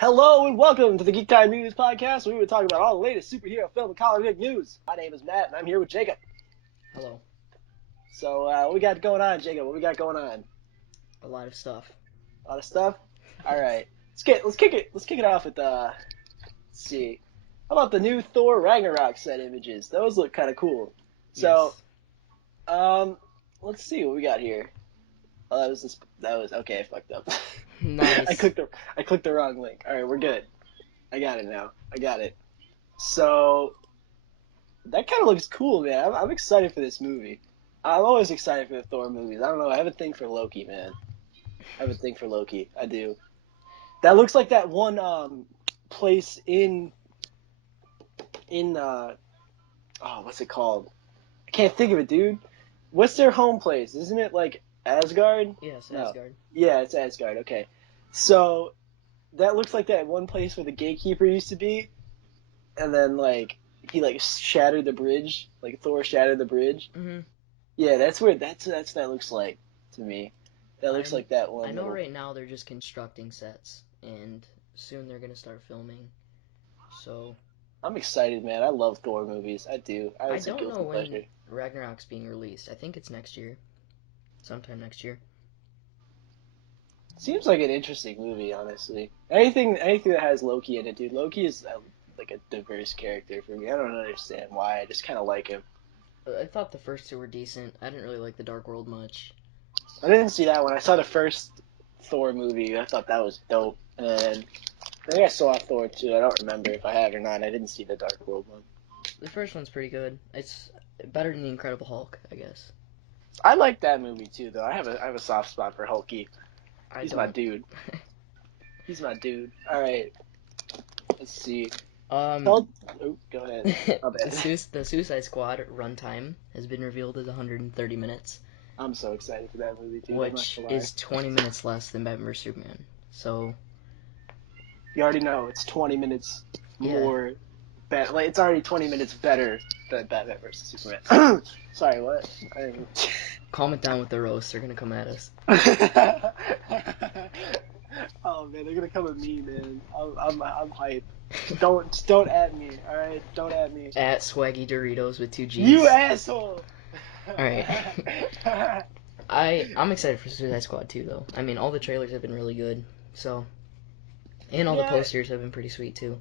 Hello and welcome to the Geek Time News Podcast, where we will talk about all the latest superhero film and comic book news. My name is Matt, and I'm here with Jacob. Hello. So, what we got going on, Jacob? What we got going on? A lot of stuff. A lot of stuff. All right, let's kick it off with let's see, how about the new Thor Ragnarok set images? Those look kind of cool. So, Yes. Let's see what we got here. Oh, that was okay. I fucked up. Nice. I clicked the wrong link. All right, we're good. I got it now. I got it. So that kind of looks cool, man. I'm excited for this movie. I'm always excited for the Thor movies. I don't know. I have a thing for Loki, man. I have a thing for Loki. I do. That looks like that one place in what's it called? I can't think of it, dude. What's their home place? Isn't it like Asgard? Yes, No. Asgard. Yeah, it's Asgard. Okay. So that looks like that one place where the gatekeeper used to be, and then like he like shattered the bridge, like Thor shattered the bridge. Mm-hmm. Yeah, that's where that looks like to me. That looks like that one. I know right now they're just constructing sets, and soon they're gonna start filming. So I'm excited, man. I love Thor movies. I do. I don't know when Ragnarok's being released. I think it's next year, sometime next year. Seems like an interesting movie, honestly. Anything that has Loki in it, dude. Loki is like a diverse character for me. I don't understand why. I just kind of like him. I thought the first two were decent. I didn't really like the Dark World much. I didn't see that one. I saw the first Thor movie. I thought that was dope. And I think I saw Thor 2. I don't remember if I have or not. I didn't see the Dark World one. The first one's pretty good. It's better than the Incredible Hulk, I guess. I like that movie too, though. I have a soft spot for Hulky. He's my dude. He's my dude. All right. Let's see. Go ahead. The Suicide Squad runtime has been revealed as 130 minutes. I'm so excited for that movie too. Which is 20 minutes less than Batman vs Superman. So you already know it's 20 minutes more. Like it's already 20 minutes better than Batman vs Superman. Sorry, what? Calm it down with the roast. They're gonna come at us. Oh man, they're gonna come at me, man. I'm hyped. Don't at me, all right? Don't at me. At Swaggy Doritos with 2 G's. You asshole. All right. I'm excited for Suicide Squad 2 though. I mean, all the trailers have been really good. So, and all the posters have been pretty sweet too.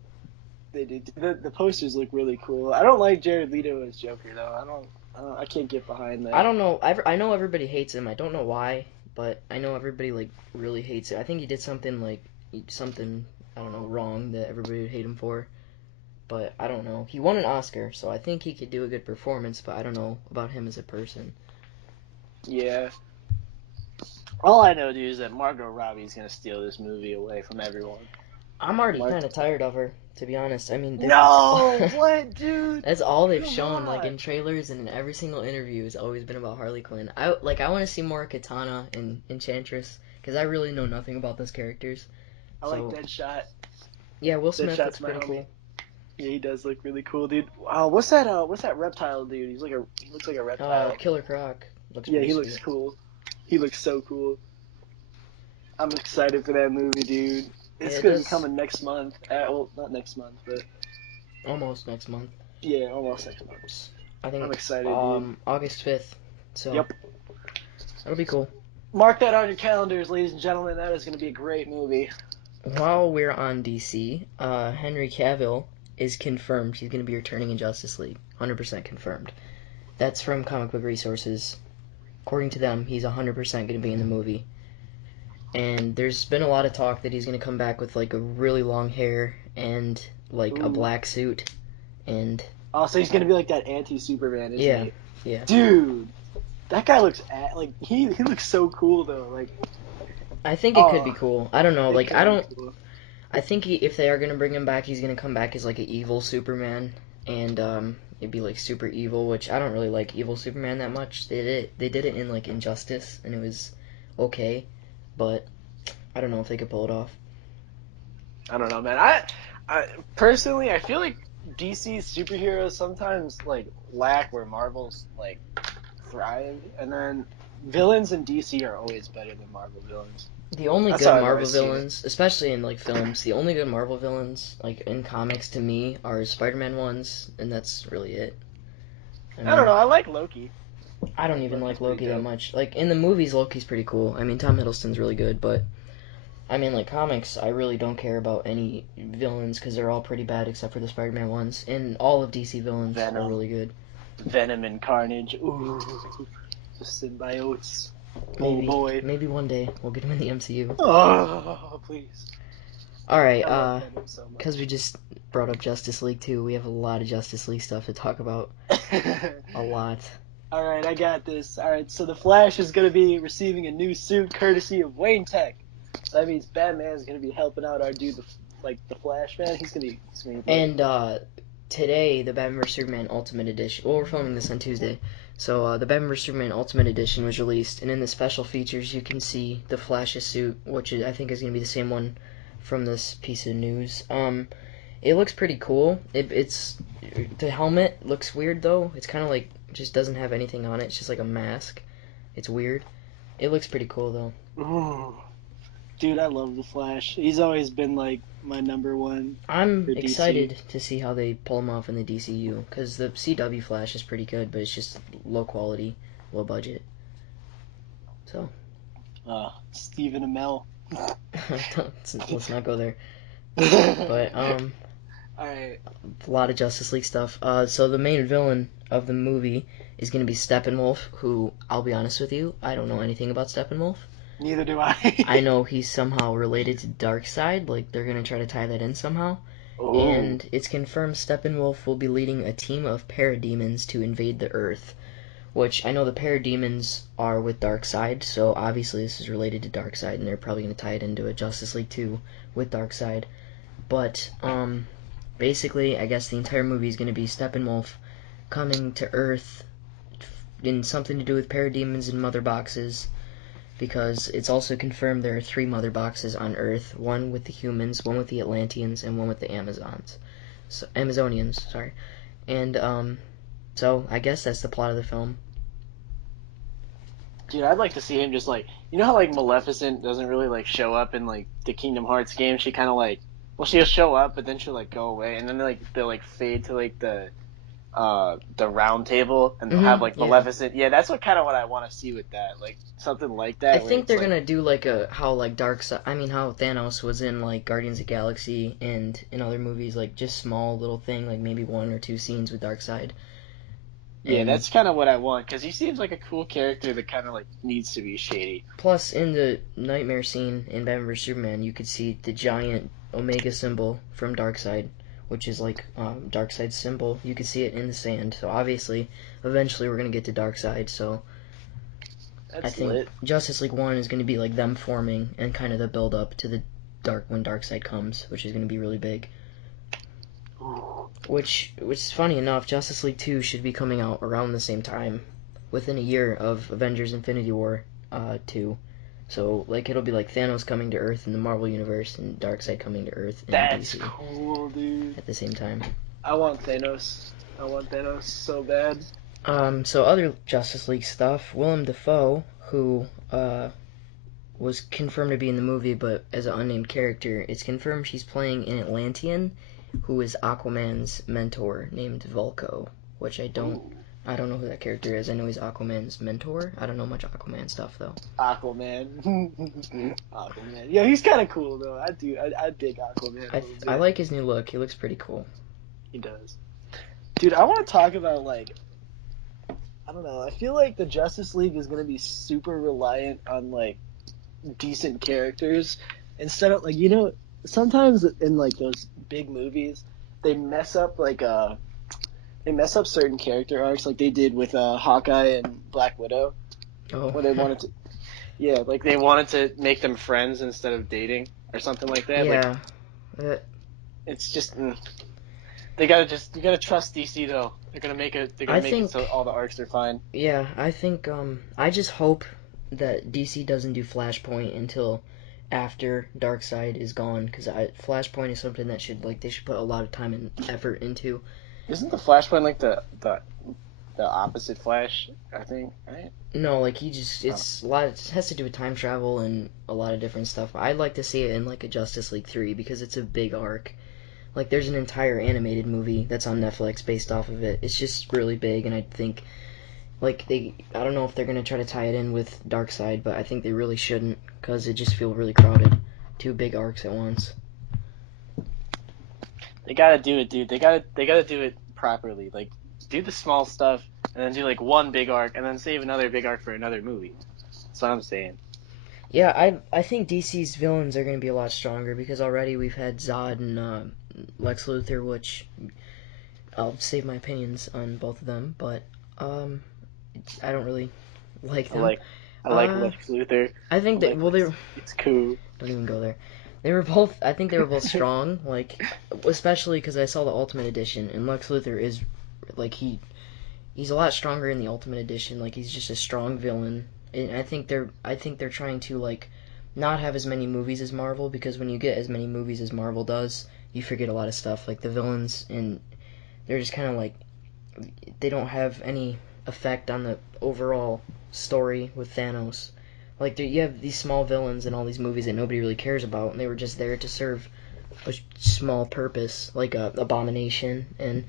They do. The posters look really cool. I don't like Jared Leto as Joker though. I can't get behind that. I don't know. I know everybody hates him. I don't know why, but I know everybody like really hates it. I think he did something I don't know wrong that everybody would hate him for. But I don't know. He won an Oscar, so I think he could do a good performance. But I don't know about him as a person. Yeah. All I know, dude, is that Margot Robbie's gonna steal this movie away from everyone. I'm already kind of tired of her, to be honest. I mean, what, dude? That's all they've shown, like in trailers and in every single interview. Has always been about Harley Quinn. I want to see more Katana and Enchantress because I really know nothing about those characters. I like Deadshot. Yeah, Will Smith looks pretty cool. Yeah, he does look really cool, dude. What's that reptile dude? He looks like a reptile. Killer Croc. He looks cool. He looks so cool. I'm excited for that movie, dude. It's gonna be coming next month. Well, not next month, but almost next month. Yeah, almost next month. I think I'm excited, dude. August 5th. So yep, that'll be cool. Mark that on your calendars, ladies and gentlemen. That is gonna be a great movie. While we're on DC, Henry Cavill is confirmed he's going to be returning in Justice League. 100% confirmed. That's from Comic Book Resources. According to them, he's 100% going to be in the movie. And there's been a lot of talk that he's going to come back with like a really long hair and like a black suit. And so he's going to be like that anti-Superman, isn't he? Yeah. Dude, that guy looks like he looks so cool though. Like I think it could be cool. I don't know. Like I think if they are gonna bring him back, he's gonna come back as like an evil Superman, and it'd be like super evil, which I don't really like evil Superman that much. They did it in like Injustice, and it was okay, but I don't know if they could pull it off. I don't know, man. I personally, I feel like DC's superheroes sometimes like lack where Marvel's like thrive, and then villains in DC are always better than Marvel villains. The only That's good how I've Marvel always seen it. villains, especially in like films, the only good Marvel villains like in comics to me are Spider-Man ones, and that's really it. I don't know. I like Loki. I don't even Loki's like pretty Loki that dope. much. Like in the movies, Loki's pretty cool. I mean, Tom Hiddleston's really good, but I mean, like comics, I really don't care about any villains because they're all pretty bad except for the Spider-Man ones, and all of DC villains are Venom, really good. Venom and Carnage. Ooh, the symbiotes. Oh boy. Maybe one day we'll get him in the MCU. Oh, please. All right, I love Venom so because we just brought up Justice League too, we have a lot of Justice League stuff to talk about. much. A lot. All right, I got this. All right, so the Flash is going to be receiving a new suit courtesy of Wayne Tech. So that means Batman is going to be helping out our dude, the Flash man. He's going to be. And today, the Batman vs Superman Ultimate Edition. Well, we're filming this on Tuesday, so the Batman vs Superman Ultimate Edition was released, and in the special features, you can see the Flash's suit, which I think is going to be the same one from this piece of news. It looks pretty cool. It's the helmet looks weird though. It's kind of like just doesn't have anything on it. It's just like a mask. It's weird. It looks pretty cool though. Ooh. Dude, I love the Flash. He's always been like my number one I'm for DC. excited to see how they pull him off in the DCU because the CW Flash is pretty good, but it's just low quality, low budget. So, Stephen Amell. let's not go there. But All right. a lot of Justice League stuff. So the main villain of the movie is going to be Steppenwolf, who I'll be honest with you, I don't know anything about Steppenwolf. Neither do I. I know he's somehow related to Darkseid, like they're gonna try to tie that in somehow. Oh. And it's confirmed Steppenwolf will be leading a team of parademons to invade the Earth. Which I know the parademons are with Darkseid, so obviously this is related to Darkseid, and they're probably gonna tie it into a Justice League 2 with Darkseid. But basically, I guess the entire movie is gonna be Steppenwolf coming to Earth in something to do with parademons and mother boxes. Because it's also confirmed there are 3 mother boxes on Earth, one with the humans, one with the Atlanteans, and one with the Amazonians, sorry. And, so I guess that's the plot of the film. Dude, I'd like to see him just like, you know how like Maleficent doesn't really like show up in like the Kingdom Hearts game? She kind of like, well, she'll show up, but then she'll like go away, and then like they'll like fade to like the round table, and they'll have like Maleficent. Yeah, that's what I want to see with that, like something like that. I think they're gonna do like how Thanos was in like Guardians of the Galaxy and in other movies, like just small little thing, like maybe 1 or 2 scenes with Darkseid. Yeah, that's kind of what I want, because he seems like a cool character that kind of like needs to be shady. Plus, in the nightmare scene in Batman vs Superman, you could see the giant Omega symbol from Darkseid, which is like Darkseid's symbol. You could see it in the sand. So obviously, eventually we're gonna get to Darkseid. So I think lit. Justice League 1 is gonna be like them forming and kind of the build up to the when Darkseid comes, which is gonna be really big. Which is funny enough, Justice League 2 should be coming out around the same time, within a year of Avengers Infinity War 2. So, like, it'll be like Thanos coming to Earth in the Marvel Universe and Darkseid coming to Earth in That's DC. cool, dude. At the same time. I want Thanos. I want Thanos so bad. So other Justice League stuff, Willem Dafoe, who, was confirmed to be in the movie, but as an unnamed character, it's confirmed she's playing an Atlantean, who is Aquaman's mentor, named Vulko, which I don't know who that character is. I know he's Aquaman's mentor. I don't know much Aquaman stuff, though. Aquaman. Aquaman. Yeah, he's kind of cool, though. I dig Aquaman. I like his new look. He looks pretty cool. He does. Dude, I want to talk about, like, I don't know. I feel like the Justice League is going to be super reliant on, like, decent characters. Instead of, like, you know, sometimes in, like, those big movies, they mess up, like, certain character arcs, like they did with Hawkeye and Black Widow. Oh. Where they wanted to, yeah, like they wanted to make them friends instead of dating or something like that. Yeah. Like, it's just you gotta trust DC though. They're gonna make it so all the arcs are fine. Yeah, I think I just hope that DC doesn't do Flashpoint until after Darkseid is gone, because Flashpoint is something that they should put a lot of time and effort into. Isn't the Flashpoint like the the opposite Flash, I think, right? No, like it's a lot. It has to do with time travel and a lot of different stuff. I'd like to see it in like a Justice League 3 because it's a big arc. Like there's an entire animated movie that's on Netflix based off of it. It's just really big, and I think like I don't know if they're gonna try to tie it in with Darkseid, but I think they really shouldn't because it just feels really crowded. Two big arcs at once. They gotta do it, dude. They gotta do it properly. Like, do the small stuff, and then do like one big arc, and then save another big arc for another movie. That's what I'm saying. Yeah, I think DC's villains are gonna be a lot stronger because already we've had Zod and Lex Luthor, which I'll save my opinions on both of them, but I don't really like them. I like Lex Luthor. I think that It's cool. don't even go there. They were both. I think they were both strong. Like, especially because I saw the Ultimate Edition, and Lex Luthor is like he's a lot stronger in the Ultimate Edition. Like, he's just a strong villain. And I think they're trying to like not have as many movies as Marvel because when you get as many movies as Marvel does, you forget a lot of stuff. Like the villains, and they're just kind of like they don't have any effect on the overall story with Thanos. Like you have these small villains in all these movies that nobody really cares about, and they were just there to serve a small purpose, like a Abomination. And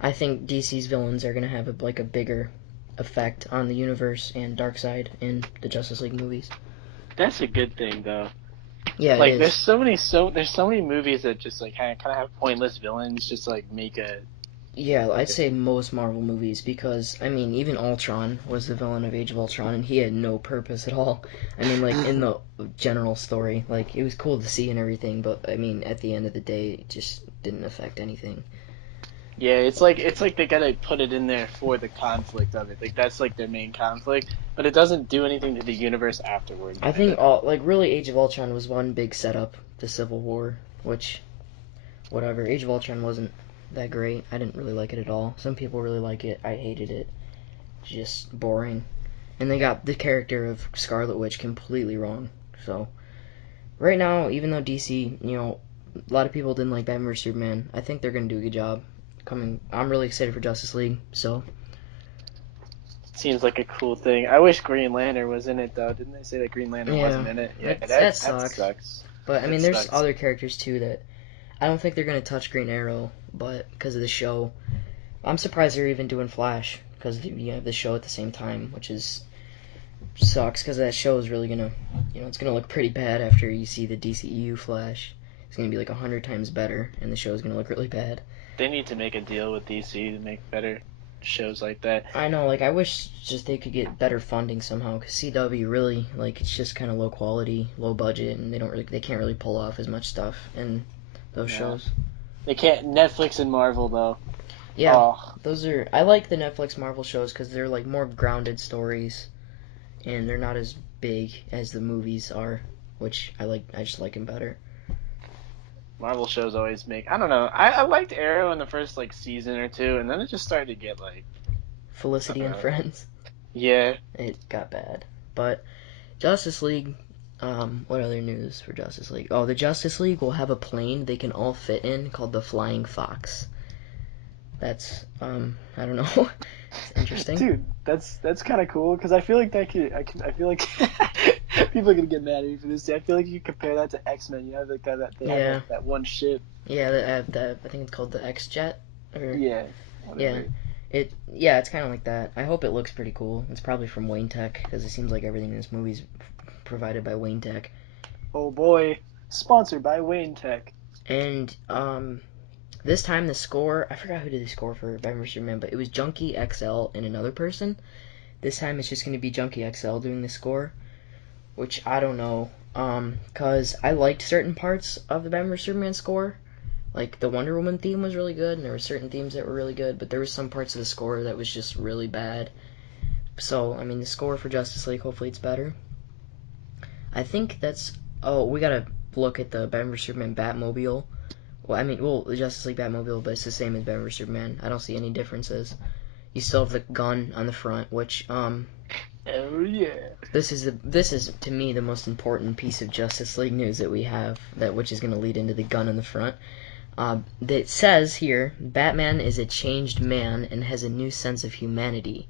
I think DC's villains are gonna have a bigger effect on the universe and Darkseid in the Justice League movies. That's a good thing, though. Yeah, like it is. there's so many movies that just like kind of have pointless villains, just like make a. Yeah, I'd say most Marvel movies because, I mean, even Ultron was the villain of Age of Ultron and he had no purpose at all. I mean, like, in the general story, like, it was cool to see and everything, but, I mean, at the end of the day, it just didn't affect anything. Yeah, it's like they gotta put it in there for the conflict of it. Like, that's, like, their main conflict, but it doesn't do anything to the universe afterward. I think, really, Age of Ultron was one big setup to Civil War, which, whatever, Age of Ultron wasn't that great. I didn't really like it at all. Some people really like it. I hated it. Just boring. And they got the character of Scarlet Witch completely wrong. So, right now, even though DC, a lot of people didn't like Batman vs Superman, I think they're going to do a good job. I'm really excited for Justice League, so. Seems like a cool thing. I wish Green Lantern was in it, though. Didn't they say that Green Lantern wasn't in it? Yeah, that sucks. But, I mean, there's other characters, too, that I don't think they're going to touch Green Arrow, but because of the show. I'm surprised they're even doing Flash, because you have the show at the same time, which sucks, because that show is really going to, it's going to look pretty bad after you see the DCEU Flash. It's going to be like 100 times better, and the show is going to look really bad. They need to make a deal with DC to make better shows like that. I know, like, I wish just they could get better funding somehow, because CW really, like, it's just kind of low quality, low budget, and they can't really pull off as much stuff in those shows. They can't. Netflix and Marvel, though. Yeah, I like the Netflix Marvel shows because they're, like, more grounded stories, and they're not as big as the movies are, which I just like them better. Marvel shows always make. I don't know. I liked Arrow in the first like season or two, and then it just started to get like Felicity and Friends. Yeah, it got bad. But Justice League. What other news for Justice League? Oh, the Justice League will have a plane they can all fit in called the Flying Fox. That's I don't know. It's interesting. Dude, that's kind of cool because I feel like I feel like people are gonna get mad at me for this. I feel like you compare that to X-Men. You have like that one ship. Yeah, I think it's called the X-Jet. Yeah. Whatever. Yeah. It's kind of like that. I hope it looks pretty cool. It's probably from Wayne Tech because it seems like everything in this movie's provided by Wayne Tech. Oh boy, sponsored by Wayne Tech. And this time the score, I forgot who did the score for Batman vs Superman, but it was Junkie XL and another person. This time it's just going to be Junkie XL doing the score, which I don't know, because I liked certain parts of the Batman vs Superman score. Like, the Wonder Woman theme was really good, and there were certain themes that were really good, but there were some parts of the score that was just really bad. So, I mean, the score for Justice League, hopefully it's better. I think that's... Oh, we gotta look at the Batman vs Superman Batmobile. The Justice League Batmobile, but it's the same as Batman vs Superman. I don't see any differences. You still have the gun on the front, which, Oh yeah. This is to me the most important piece of Justice League news that we have, which is going to lead into the gun on the front. That says here, Batman is a changed man and has a new sense of humanity.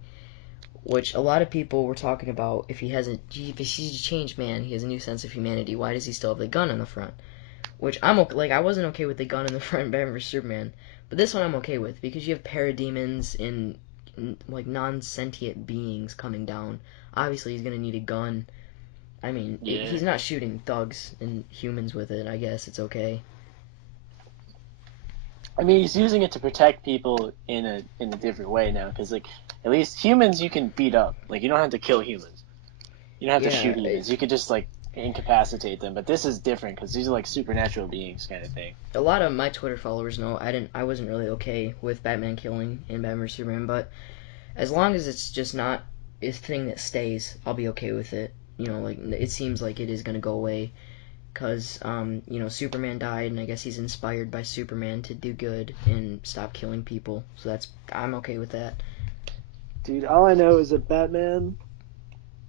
Which a lot of people were talking about, if he's a changed man, he has a new sense of humanity, why does he still have the gun in the front? Which I wasn't okay with the gun in the front in Batman vs Superman, but this one I'm okay with, because you have parademons and like non-sentient beings coming down. Obviously he's gonna need a gun. I mean, Yeah. he's not shooting thugs and humans with it. I guess it's okay. I mean, he's using it to protect people in a different way now, because like at least humans you can beat up. Like you don't have to kill humans. You don't have to shoot humans. You could just like incapacitate them. But this is different because these are like supernatural beings kind of thing. A lot of my Twitter followers know I wasn't really okay with Batman killing in Batman vs Superman, but as long as it's just not a thing that stays, I'll be okay with it. You know, like it seems like it is gonna go away. Because, Superman died, and I guess he's inspired by Superman to do good and stop killing people. So I'm okay with that. Dude, all I know is that Batman...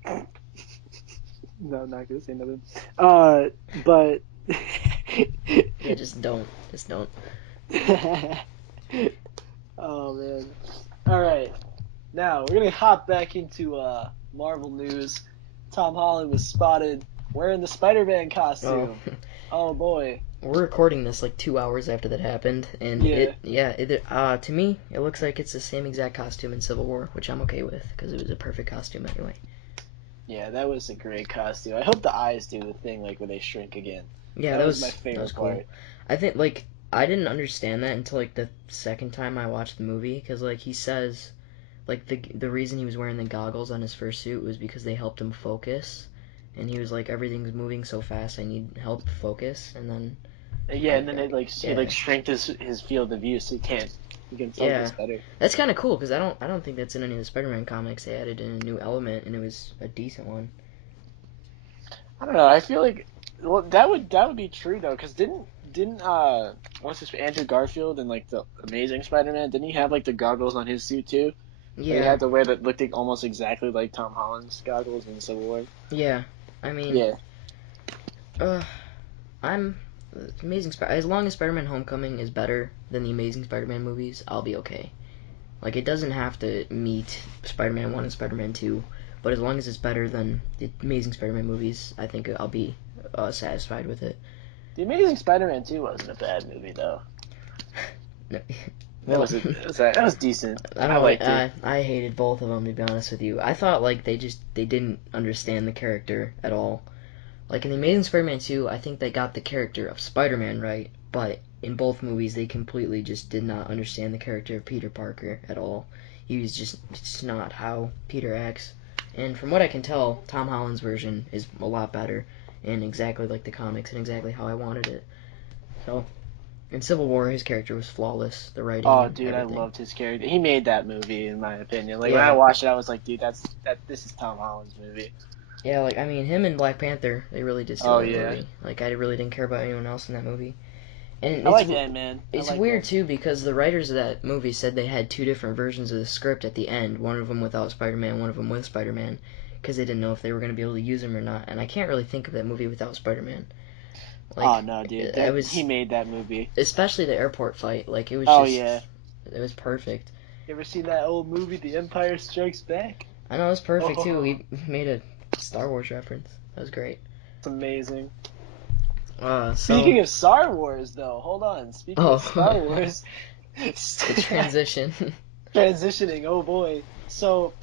No, I'm not going to say nothing. But... Yeah, just don't. Just don't. Oh, man. Alright. Now, we're going to hop back into Marvel news. Tom Holland was spotted wearing the Spider-Man costume. Oh boy. We're recording this like 2 hours after that happened, and to me, it looks like it's the same exact costume in Civil War, which I'm okay with, because it was a perfect costume anyway. Yeah, that was a great costume. I hope the eyes do the thing like where they shrink again. Yeah, that was my favorite cool. part. I think I didn't understand that until like the second time I watched the movie, because like he says, like the reason he was wearing the goggles on his fursuit was because they helped him focus. And he was like, everything's moving so fast, I need help focus, and then... Yeah, and then he shrinked his field of view so he can focus better. That's kind of cool, because I don't think that's in any of the Spider-Man comics. They added in a new element, and it was a decent one. I don't know, I feel like... Well, that would be true, though, because didn't Andrew Garfield and, like, the Amazing Spider-Man, didn't he have, like, the goggles on his suit, too? Yeah. He had to wear that looked almost exactly like Tom Holland's goggles in Civil War. Yeah, I mean... Yeah. I'm... as long as Spider-Man Homecoming is better than the Amazing Spider-Man movies, I'll be okay. Like, it doesn't have to meet Spider-Man 1 and Spider-Man 2, but as long as it's better than the Amazing Spider-Man movies, I think I'll be satisfied with it. The Amazing Spider-Man 2 wasn't a bad movie, though. No. Well, that was decent. I liked it. I hated both of them, to be honest with you. I thought like they didn't understand the character at all. Like in the Amazing Spider-Man 2, I think they got the character of Spider-Man right, but in both movies they completely just did not understand the character of Peter Parker at all. He was just not how Peter acts. And from what I can tell, Tom Holland's version is a lot better and exactly like the comics and exactly how I wanted it. So in Civil War, his character was flawless. The writing. Oh, dude, everything. I loved his character. He made that movie, in my opinion. Like when I watched it, I was like, dude, this is Tom Holland's movie. Yeah, like I mean, him and Black Panther, they really did steal that movie. Like I really didn't care about anyone else in that movie. And I like Ant-Man. It's weird too because the writers of that movie said they had two different versions of the script at the end. One of them without Spider-Man, one of them with Spider-Man, because they didn't know if they were going to be able to use him or not. And I can't really think of that movie without Spider-Man. Like, oh no, dude! He made that movie. Especially the airport fight. Like it was. It was perfect. You ever seen that old movie, The Empire Strikes Back? I know, it was perfect too. He made a Star Wars reference. That was great. It's amazing. Speaking of Star Wars, though, hold on. Speaking of Star Wars, the transition. Transitioning. Oh boy. So,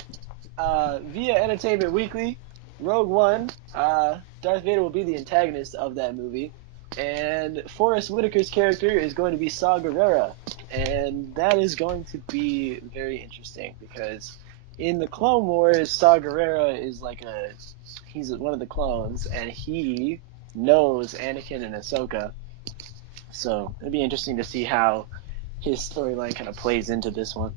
via Entertainment Weekly, Rogue One, Darth Vader will be the antagonist of that movie, and Forrest Whitaker's character is going to be Saw Gerrera, and that is going to be very interesting because in the Clone Wars, Saw Gerrera is he's one of the clones, and he knows Anakin and Ahsoka, so it'd be interesting to see how his storyline kind of plays into this one.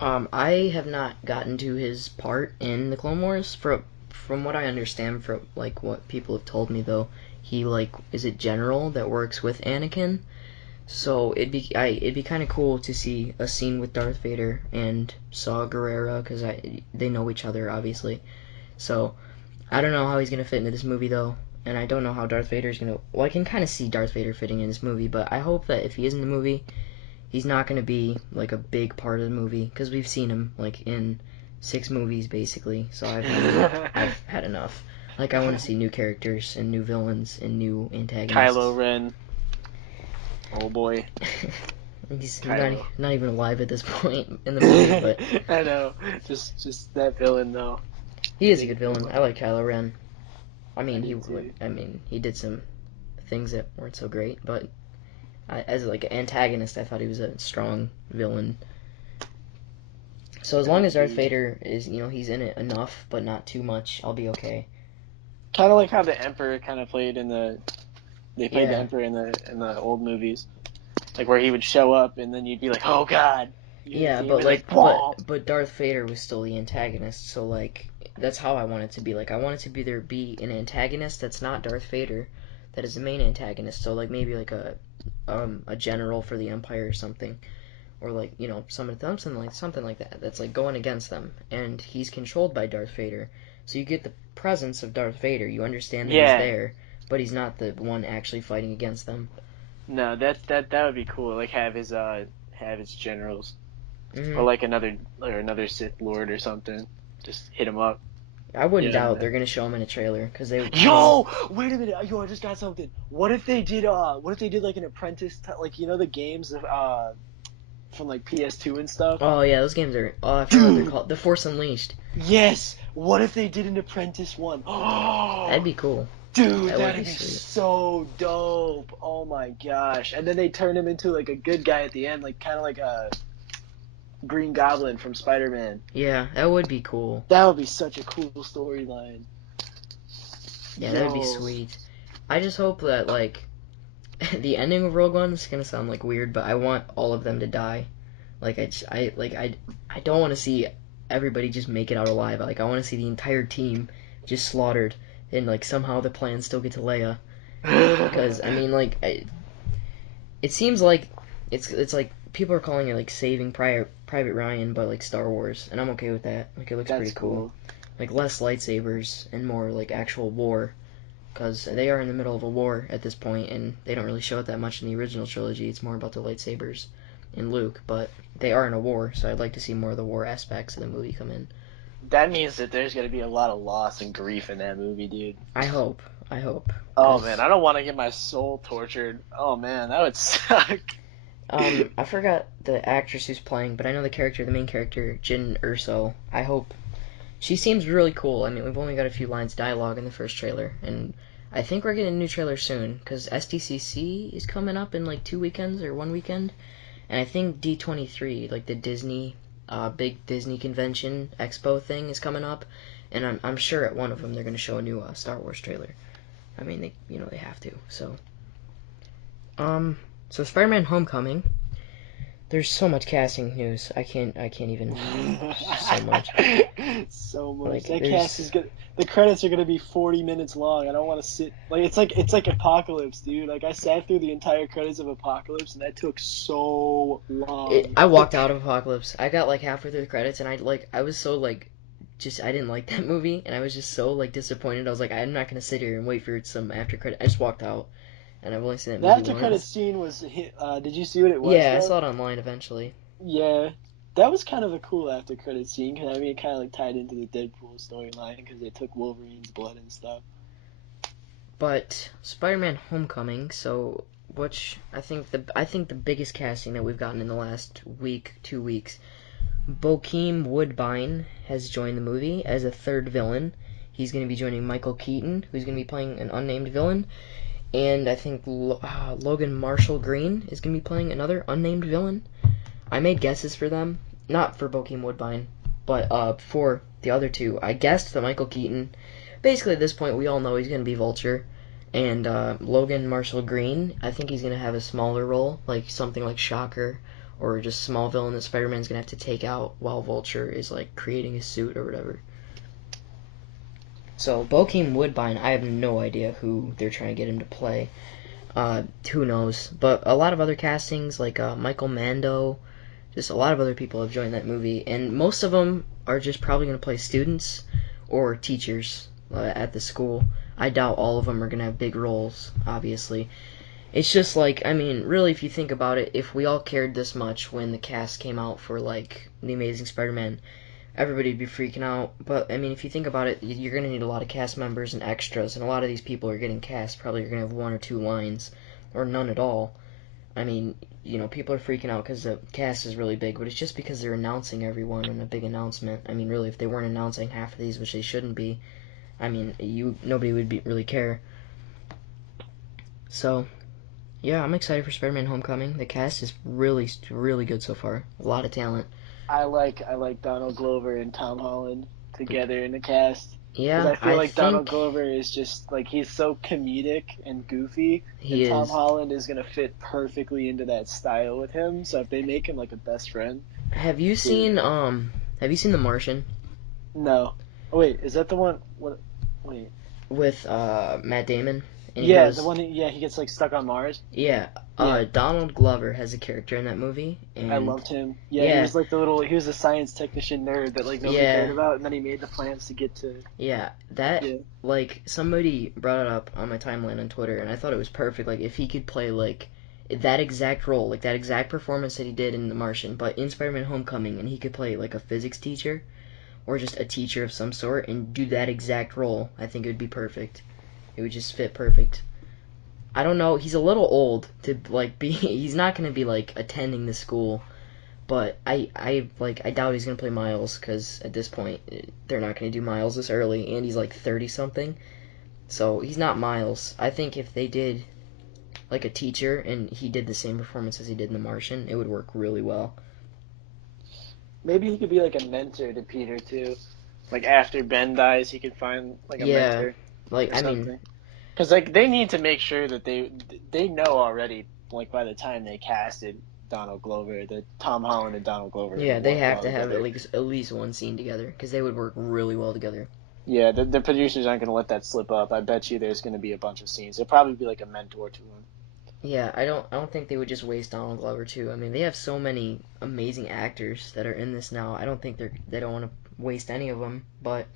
I have not gotten to his part in the Clone Wars. From what I understand, from like what people have told me though, he is a general that works with Anakin. So it'd be kind of cool to see a scene with Darth Vader and Saw Gerrera because they know each other obviously. So I don't know how he's gonna fit into this movie though, and I don't know how Darth Vader's gonna. Well, I can kind of see Darth Vader fitting in this movie, but I hope that if he is in the movie, he's not gonna be like a big part of the movie, because we've seen him like in 6 movies basically. So I've had enough. Like, I want to see new characters and new villains and new antagonists. Kylo Ren. Oh boy. He's not even alive at this point in the movie, but I know. Just that villain though. he is a good villain. I like Kylo Ren. I mean, he did some things that weren't so great, but as like an antagonist, I thought he was a strong villain. So as long as Darth Vader is, he's in it enough, but not too much, I'll be okay. Kind of like how the Emperor kind of played the Emperor in the old movies, like where he would show up and then you'd be like, oh god. Yeah, but but Darth Vader was still the antagonist, so like that's how I want it to be. Like, I want it to either be an antagonist that's not Darth Vader, that is the main antagonist. So like maybe like a general for the Empire or something, or like something like that. That's like going against them, and he's controlled by Darth Vader. So you get the presence of Darth Vader. You understand that he's there, but he's not the one actually fighting against them. No, that would be cool. Like have his generals, or like another Sith Lord or something. Just hit him up. I wouldn't doubt they're gonna show him in a trailer because they. Yo, wait a minute. Yo, I just got something. What if they did like an Apprentice, like the games of from like PS2 and stuff? Oh yeah, those games are. Oh, I forgot what they're called. The Force Unleashed. Yes. What if they did an Apprentice one? That'd be cool. Dude, that'd be so dope. Oh my gosh. And then they turn him into like a good guy at the end, like kind of like a Green Goblin from Spider-Man. Yeah, that would be cool. That would be such a cool storyline. Yeah, that'd be sweet. I just hope that like the ending of Rogue One is gonna sound like weird, but I want all of them to die. Like I don't want to see everybody just make it out alive. Like, I want to see the entire team just slaughtered, and like somehow the plans still get to Leia. Because I mean, like, it seems like it's like people are calling it like Saving Private Ryan, but like Star Wars, and I'm okay with that. Like, it looks pretty cool. Like, less lightsabers and more like actual war, because they are in the middle of a war at this point, and they don't really show it that much in the original trilogy. It's more about the lightsabers and Luke, but they are in a war, so I'd like to see more of the war aspects of the movie come in. That means that there's going to be a lot of loss and grief in that movie, dude. I hope. Oh, man, I don't want to get my soul tortured. Oh, man, that would suck. I forgot the actress who's playing, but I know the main character, Jyn Erso. I hope. She seems really cool. I mean, we've only got a few lines of dialogue in the first trailer, and I think we're getting a new trailer soon, because SDCC is coming up in like 2 weekends or 1 weekend. And I think D23, like the Disney, big Disney convention expo thing, is coming up, and I'm sure at one of them they're going to show a new Star Wars trailer. I mean, they have to. So Spider-Man: Homecoming. There's so much casting news. I can't even. So much. So much. Like, that cast is good. The credits are gonna be 40 minutes long. I don't want to sit. Like, it's like Apocalypse, dude. Like, I sat through the entire credits of Apocalypse, and that took so long. I walked out of Apocalypse. I got like halfway through the credits, and I was so like, I didn't like that movie, and I was just so like disappointed. I was like, I'm not gonna sit here and wait for some after credit. I just walked out, and I've only seen that movie once. The after credit scene was. Did you see what it was? Yeah, I saw it online eventually. Yeah. That was kind of a cool after credit scene, because I mean, it kind of like tied into the Deadpool storyline, because they took Wolverine's blood and stuff. But Spider-Man: Homecoming, so I think the biggest casting that we've gotten in the last 2 weeks, Bokeem Woodbine has joined the movie as a third villain. He's going to be joining Michael Keaton, who's going to be playing an unnamed villain, and I think Logan Marshall Green is going to be playing another unnamed villain. I made guesses for them. Not for Bokeem Woodbine, but for the other two. I guessed that Michael Keaton. Basically, at this point, we all know he's going to be Vulture. And Logan Marshall Green, I think he's going to have a smaller role, like something like Shocker, or just small villain that Spider-Man's going to have to take out while Vulture is like creating his suit or whatever. So, Bokeem Woodbine, I have no idea who they're trying to get him to play. Who knows? But a lot of other castings, like Michael Mando, just a lot of other people have joined that movie, and most of them are just probably going to play students or teachers at the school. I doubt all of them are going to have big roles, obviously. It's just like, I mean, really, if you think about it, if we all cared this much when the cast came out for, like, The Amazing Spider-Man, everybody'd be freaking out. But, I mean, if you think about it, you're going to need a lot of cast members and extras, and a lot of these people are getting cast probably are going to have 1 or 2 lines, or none at all. I mean, people are freaking out because the cast is really big, but it's just because they're announcing everyone in a big announcement. I mean, really, if they weren't announcing half of these, which they shouldn't be, I mean, nobody would really care. So, yeah, I'm excited for Spider-Man Homecoming. The cast is really, really good so far. A lot of talent. I like Donald Glover and Tom Holland together in the cast. Because Yeah, I feel I like Donald think Glover is just like he's so comedic and goofy, he and Tom is. Holland is gonna fit perfectly into that style with him. So if they make him like a best friend, Have you dude, seen The Martian no. Oh wait, is that the one? What? Wait. with Matt Damon? And he Yeah, the goes, one. Yeah, he gets like stuck on Mars. yeah, Yeah, Donald Glover has a character in that movie, I and loved him. Yeah, he yeah, was like the little. He was a science technician nerd that like nobody cared yeah, about, and then he made the plans to get to. yeah, that, Yeah. like, somebody brought it up on my timeline on Twitter, and I thought it was perfect. Like, if he could play, like, that exact role, like, that exact performance that he did in The Martian, but in Spider-Man Homecoming, and he could play, like, a physics teacher, or just a teacher of some sort, and do that exact role, I think it would be perfect. It would just fit perfect. I don't know, he's a little old to, like, be, he's not going to be, like, attending the school. But I doubt he's gonna play Miles because at this point they're not gonna do Miles this early, and he's like 30 something, so he's not Miles. I think if they did like a teacher and he did the same performance as he did in The Martian, it would work really well. Maybe he could be like a mentor to Peter too. Like after Ben dies, he could find like a Yeah, mentor like or I mean, something. Because like they need to make sure that they know already. Like by the time they casted Donald Glover, that Tom Holland and Donald Glover are yeah, gonna they work have well to have at together. least one scene together because they would work really well together. Yeah, the producers aren't gonna let that slip up. I bet you there's gonna be a bunch of scenes. There'll probably be like a mentor to him. Yeah, I don't think they would just waste Donald Glover too. I mean, they have so many amazing actors that are in this now. I don't think they don't want to waste any of them, but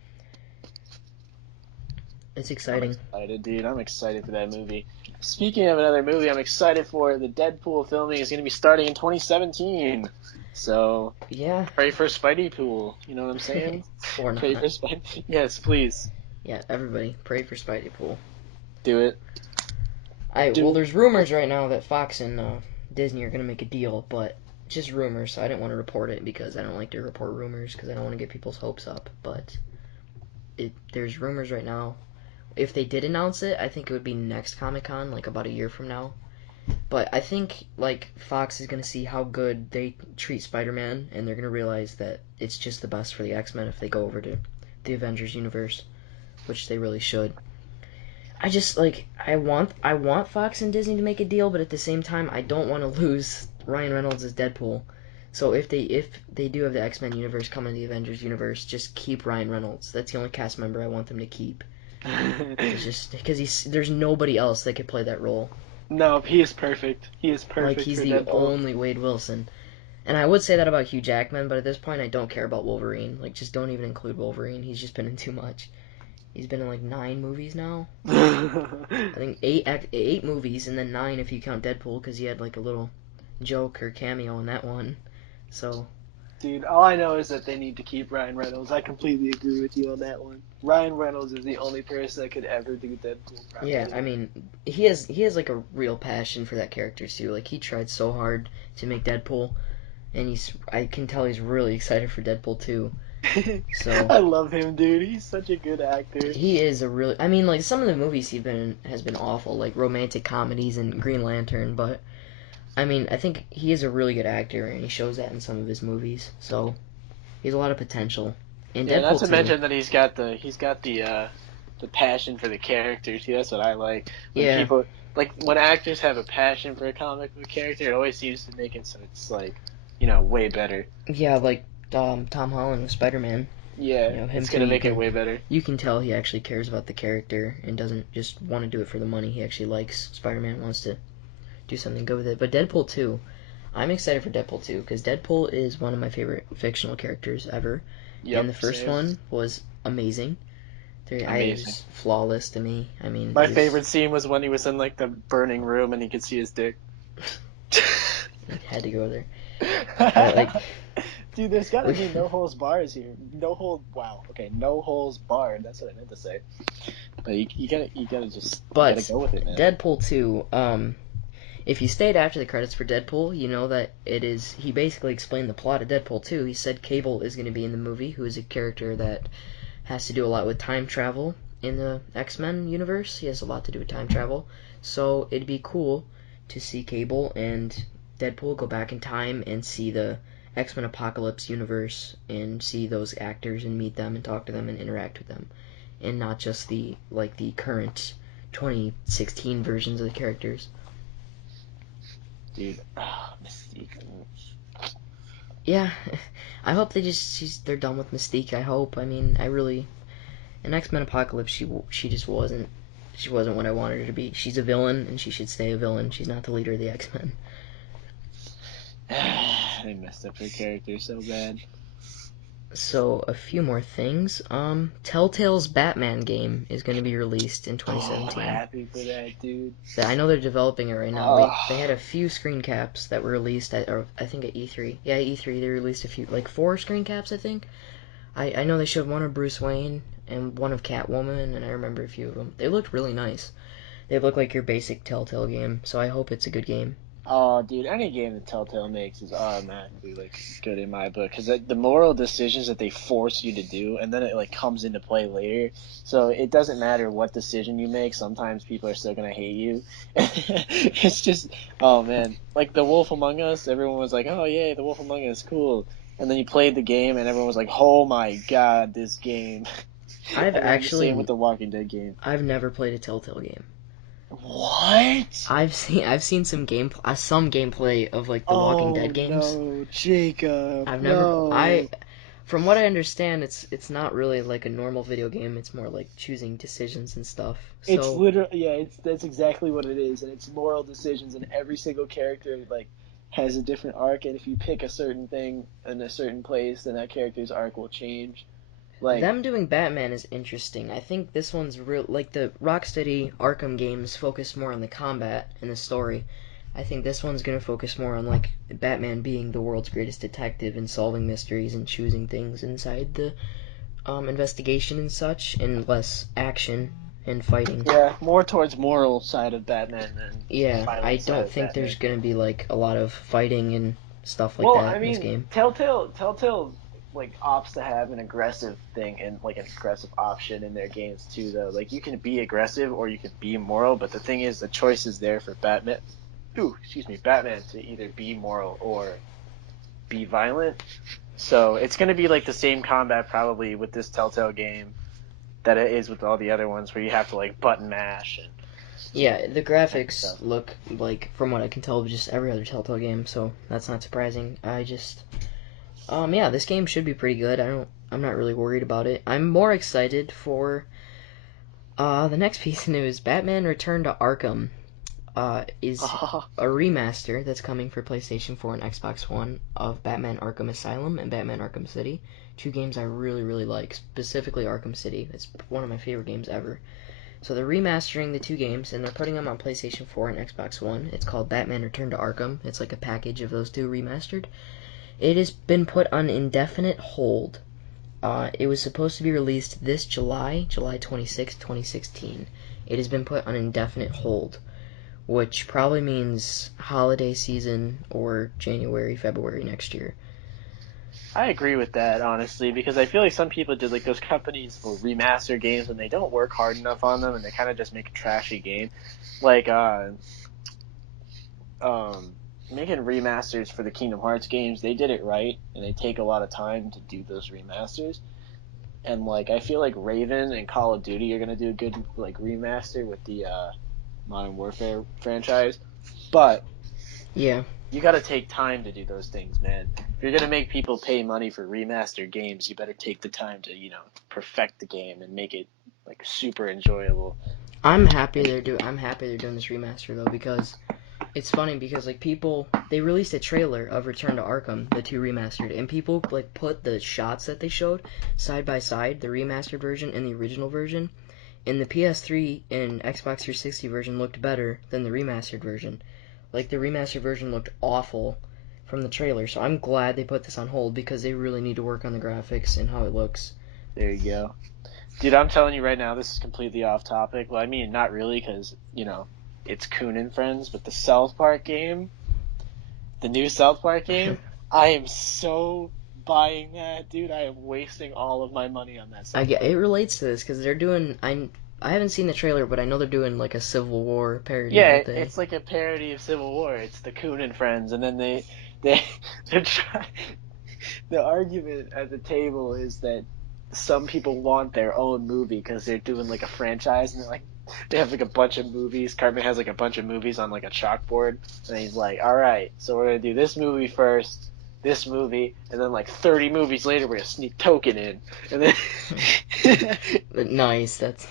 it's I'm exciting. excited, dude. I'm excited for that movie. Speaking of another movie, I'm excited for the Deadpool filming is going to be starting in 2017. So Yeah, pray for Spidey Pool. You know what I'm saying? or Pray not. for Spidey. Yes, please Yeah, everybody pray for Spidey Pool. do it. Well, Do it. there's rumors right now that Fox and Disney are gonna make a deal, but just rumors. So I didn't want to report it because I don't like to report rumors because I don't want to get people's hopes up. But there's rumors right now. If they did announce it, I think it would be next Comic Con, like about a year from now. But I think like Fox is gonna see how good they treat Spider-Man, and they're gonna realize that it's just the best for the X-Men if they go over to the Avengers universe, which they really should. I just like I want Fox and Disney to make a deal, but at the same time I don't want to lose Ryan Reynolds as Deadpool. So if they do have the X-Men universe come into the Avengers universe, just keep Ryan Reynolds. That's the only cast member I want them to keep. It's just because there's nobody else that could play that role. No, he is perfect. He is Like perfect he's for the Deadpool. only Wade Wilson. And I would say that about Hugh Jackman, but at this point I don't care about Wolverine. Like just don't even include Wolverine. He's just been in too much. He's been in like 9 movies now. I think eight movies, and then 9 if you count Deadpool, because he had like a little joke or cameo in that one. So Dude, all I know is that they need to keep Ryan Reynolds. I completely agree with you on that one. Ryan Reynolds is the only person that could ever do Deadpool yeah, properly. I mean, he has like a real passion for that character too. Like he tried so hard to make Deadpool, and I can tell he's really excited for Deadpool too. So I love him, dude. He's such a good actor. he is I mean, like some of the movies he's been in has been awful, like romantic comedies and Green Lantern, but I mean, I think he is a really good actor, and he shows that in some of his movies. So he has a lot of potential. In Yeah, not Deadpool to 2, mention that he's got the passion for the character too. That's what I like. When yeah, people like when actors have a passion for a comic book character, it always seems to make it so it's like, way better. yeah, like Tom Holland with Spider-Man. Yeah, You know, him it's too. gonna make it way better. You can tell he actually cares about the character and doesn't just want to do it for the money. He actually likes Spider-Man, wants to do something good with it. But Deadpool 2, I'm excited for Deadpool 2 because Deadpool is one of my favorite fictional characters ever. And Yep, the first same. one was amazing. Amazing. It's flawless to me. I mean, My favorite scene was when he was in like the burning room and he could see his dick. Had to go there. But, like, dude, there's gotta be no holds bars here. No holes barred. That's what I meant to say. But you gotta go with it, man. Deadpool 2, if you stayed after the credits for Deadpool, you know that he basically explained the plot of Deadpool 2. He said Cable is going to be in the movie, who is a character that has to do a lot with time travel in the X-Men universe. He has a lot to do with time travel. So it'd be cool to see Cable and Deadpool go back in time and see the X-Men Apocalypse universe and see those actors and meet them and talk to them and interact with them. And not just the current 2016 versions of the characters. Dude, Mystique. Yeah, I hope they're done with Mystique. I hope. I mean, in X-Men Apocalypse, she just wasn't. She wasn't what I wanted her to be. She's a villain, and she should stay a villain. She's not the leader of the X-Men. They messed up her character so bad. So, a few more things. Telltale's Batman game is going to be released in 2017. Oh, I'm happy for that, dude. I know they're developing it right now. They had a few screen caps that were released I think at E3. Yeah, E3, they released a few, like 4 screen caps, I think. I know they showed one of Bruce Wayne and one of Catwoman, and I remember a few of them. They looked really nice. They look like your basic Telltale game, so I hope it's a good game. Oh, dude, any game that Telltale makes is automatically like good in my book because the moral decisions that they force you to do, and then it like comes into play later. So it doesn't matter what decision you make. Sometimes people are still gonna hate you. It's just, oh man, like The Wolf Among Us. Everyone was like, oh yeah, The Wolf Among Us, cool. And then you played the game, and everyone was like, oh my god, this game. Same with the Walking Dead game. I've never played a Telltale game. What? I've seen some gameplay of like the Walking Dead games. No, Jacob. From what I understand, it's not really like a normal video game. It's more like choosing decisions and stuff. So, it's literally that's exactly what it is, and it's moral decisions, and every single character like has a different arc, and if you pick a certain thing in a certain place, then that character's arc will change. Like them doing Batman is interesting. I think this one's real. Like the Rocksteady Arkham games focus more on the combat and the story. I think this one's gonna focus more on like Batman being the world's greatest detective and solving mysteries and choosing things inside the investigation and such, and less action and fighting. Yeah, more towards moral side of Batman than I don't think there's gonna be like a lot of fighting and stuff like that in this game. Telltale like opts to have an aggressive thing and like an aggressive option in their games too, though. Like you can be aggressive or you can be moral, but the thing is the choice is there for Batman to either be moral or be violent. So it's going to be like the same combat probably with this Telltale game that it is with all the other ones where you have to like button mash and the graphics look like, from what I can tell, just every other Telltale game, so that's not surprising. This game should be pretty good. I'm not really worried about it. I'm more excited for the next piece of news. Batman Return to Arkham is a remaster that's coming for PlayStation 4 and Xbox One of Batman Arkham Asylum and Batman Arkham City. 2 games I really, really like, specifically Arkham City. It's one of my favorite games ever. So they're remastering the 2 games, and they're putting them on PlayStation 4 and Xbox One. It's called Batman Return to Arkham. It's like a package of those 2 remastered. It has been put on indefinite hold. It was supposed to be released this July 26, 2016. It has been put on indefinite hold, which probably means holiday season or January, February next year. I agree with that, honestly, because I feel like some people do, like those companies will remaster games and they don't work hard enough on them and they kind of just make a trashy game. Like, making remasters for the Kingdom Hearts games, they did it right, and they take a lot of time to do those remasters. And like, I feel like Raven and Call of Duty are gonna do a good like remaster with the Modern Warfare franchise, but yeah, you gotta take time to do those things, man. If you're gonna make people pay money for remastered games, you better take the time to perfect the game and make it like super enjoyable. I'm happy they're doing this remaster though, because It's funny because like people they released a trailer of Return to Arkham, the 2 remastered, and people like put the shots that they showed side by side, the remastered version and the original version, and the PS3 and Xbox 360 version looked better than the remastered version. Like the remastered version looked awful from the trailer, so I'm glad they put this on hold because they really need to work on the graphics and how it looks. There you go. Dude, I'm telling you right now, this is completely off topic. Well, I mean, not really, because, it's Coon and Friends, but the South Park game, the new South Park game, I am so buying that, dude. I am wasting all of my money on that stuff. It relates to this because they're doing. I haven't seen the trailer, but I know they're doing like a Civil War parody. Yeah, it's like a parody of Civil War. It's the Coon and Friends, and then they're trying. The argument at the table is that some people want their own movie because they're doing like a franchise, and they have like a bunch of movies. Cartman has like a bunch of movies on like a chalkboard, and he's like, "All right, so we're gonna do this movie first, this movie, and then like 30 movies later, we're gonna sneak Token in, and then." Nice, that's